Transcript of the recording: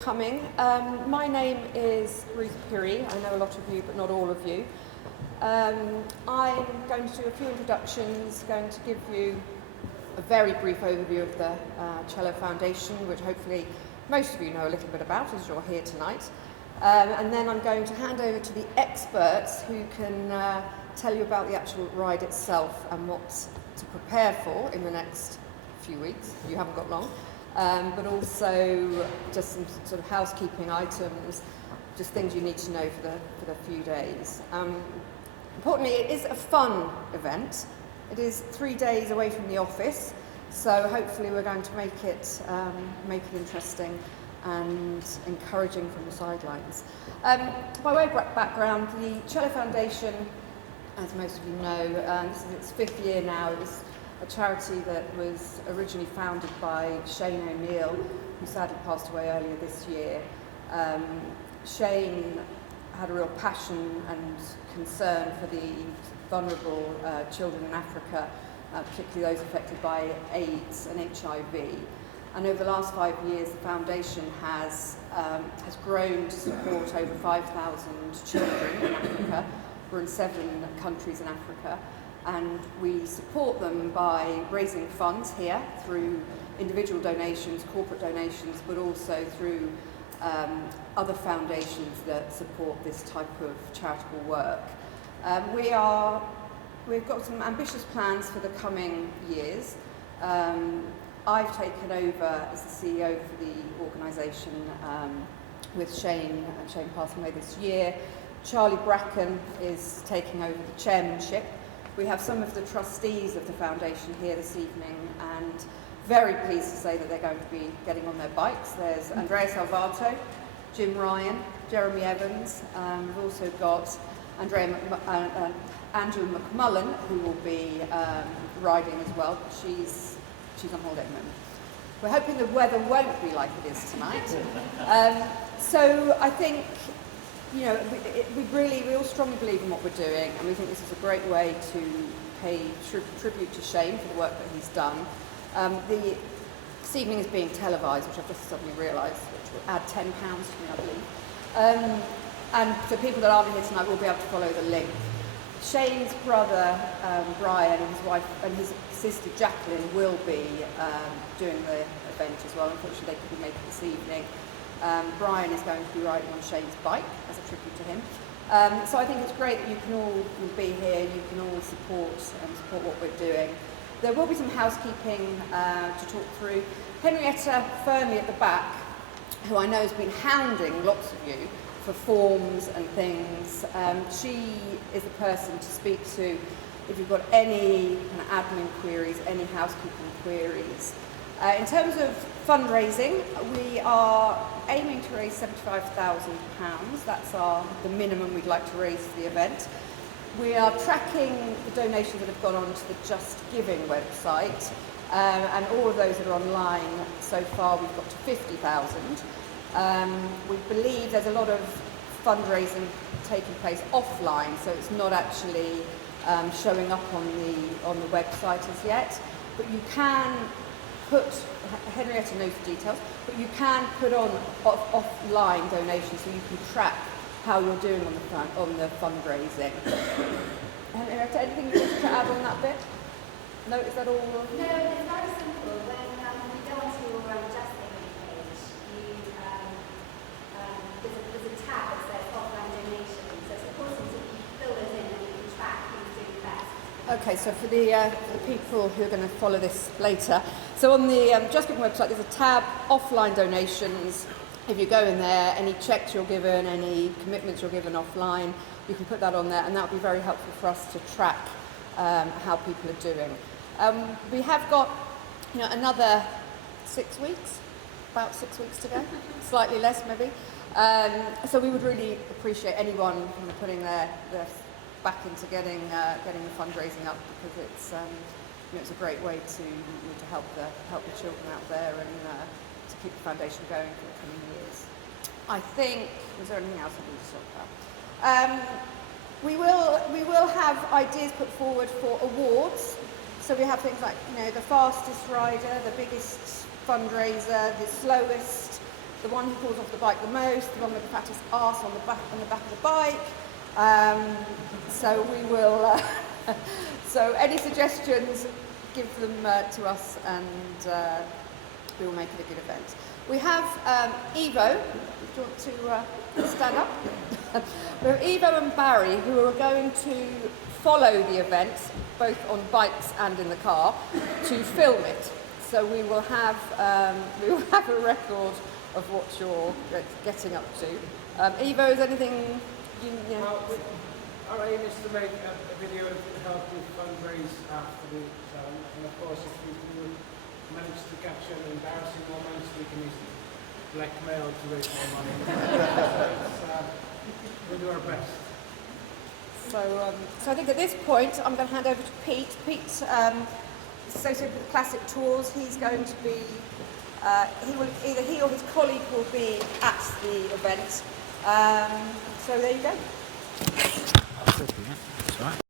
Coming. My name is Ruth Pirrie. I know a lot of you, but not all of you. I'm going to do a few introductions, going to give you a very brief overview of the Chello Foundation, which hopefully most of you know a little bit about as you're here tonight. And then I'm going to hand over to the experts who can tell you about the actual ride itself and what to prepare for in the next few weeks. You haven't got long. But also just some sort of housekeeping items, just things you need to know for the few days. Importantly, it is a fun event. It is 3 days away from the office, so hopefully we're going to make it interesting and encouraging from the sidelines. By way of background, the Chello Foundation, as most of you know, this is its 5th year now. It was a charity that was originally founded by Shane O'Neill, who sadly passed away earlier this year. Shane had a real passion and concern for the vulnerable children in Africa, particularly those affected by AIDS and HIV. And over the last 5 years, the foundation has grown to support over 5,000 children in Africa. We're in 7 countries in Africa. And we support them by raising funds here through individual donations, corporate donations, but also through other foundations that support this type of charitable work. We've got some ambitious plans for the coming years. I've taken over as the CEO for the organisation with Shane passing away this year. Charlie Bracken is taking over the chairmanship. We have some of the trustees of the foundation here this evening, and very pleased to say that they're going to be getting on their bikes. There's Andrea Salvato, Jim Ryan, Jeremy Evans. We've also got Angela McMullen, who will be riding as well. She's on holiday at the moment. We're hoping the weather won't be like it is tonight. So I think, you know, we all strongly believe in what we're doing, and we think this is a great way to pay tribute to Shane for the work that he's done. This evening is being televised, which I've just suddenly realised, which will add £10 to me, I believe. And for people that aren't here tonight, will be able to follow the link. Shane's brother, Brian, and his wife and his sister Jacqueline will be doing the event as well. Unfortunately, they couldn't make it this evening. Brian is going to be riding on Shane's bike as a tribute to him. So I think it's great that you can all be here, you can all support what we're doing. There will be some housekeeping to talk through. Henrietta Fernley at the back, who I know has been hounding lots of you for forms and things, she is the person to speak to if you've got any kind of admin queries, any housekeeping queries. In terms of fundraising, we are aiming to raise £75,000. That's the minimum we'd like to raise for the event. We are tracking the donations that have gone onto the Just Giving website, and all of those that are online so far we've got to 50,000. We believe there's a lot of fundraising taking place offline, so it's not actually showing up on the website as yet, but you can Henrietta knows the details, but you can put on offline donations so you can track how you're doing on the fundraising. Henrietta, anything you want to add on that bit? No, is that all? No, it's very simple. When you go onto your Just Giving page, there's a tab that says offline donations. So it's important that you fill those in and you can track who's doing best. Okay, so for the people who are going to follow this later, so on the Just Giving website there's a tab, offline donations. If you go in there, any checks you're given, any commitments you're given offline, you can put that on there, and that will be very helpful for us to track how people are doing. We have got another 6 weeks, about 6 weeks to go, slightly less maybe. So we would really appreciate anyone putting their back into getting the fundraising up, because it's a great way to help the children out there and to keep the foundation going for the coming years. I think, was there anything else I need to talk about? We will have ideas put forward for awards. So we have things like the fastest rider, the biggest fundraiser, the slowest the one who falls off the bike the most, the one with the fattest arse on the back of the bike. So we will. So any suggestions, give them to us, and we will make it a good event. We have Evo. Do you want to stand up? We have Evo and Barry, who are going to follow the event, both on bikes and in the car, to film it. So we will have a record of what you're getting up to. Evo, is anything you know? Well, our aim is to make a video that will help you fundraise after the challenge, and of course if you manage to capture an embarrassing moment, we can use blackmail to raise more money. We'll do our best. So I think at this point I'm going to hand over to Pete. Pete, associated with Classic Tours, he's going to be, either he or his colleague will be at the event. So there you go.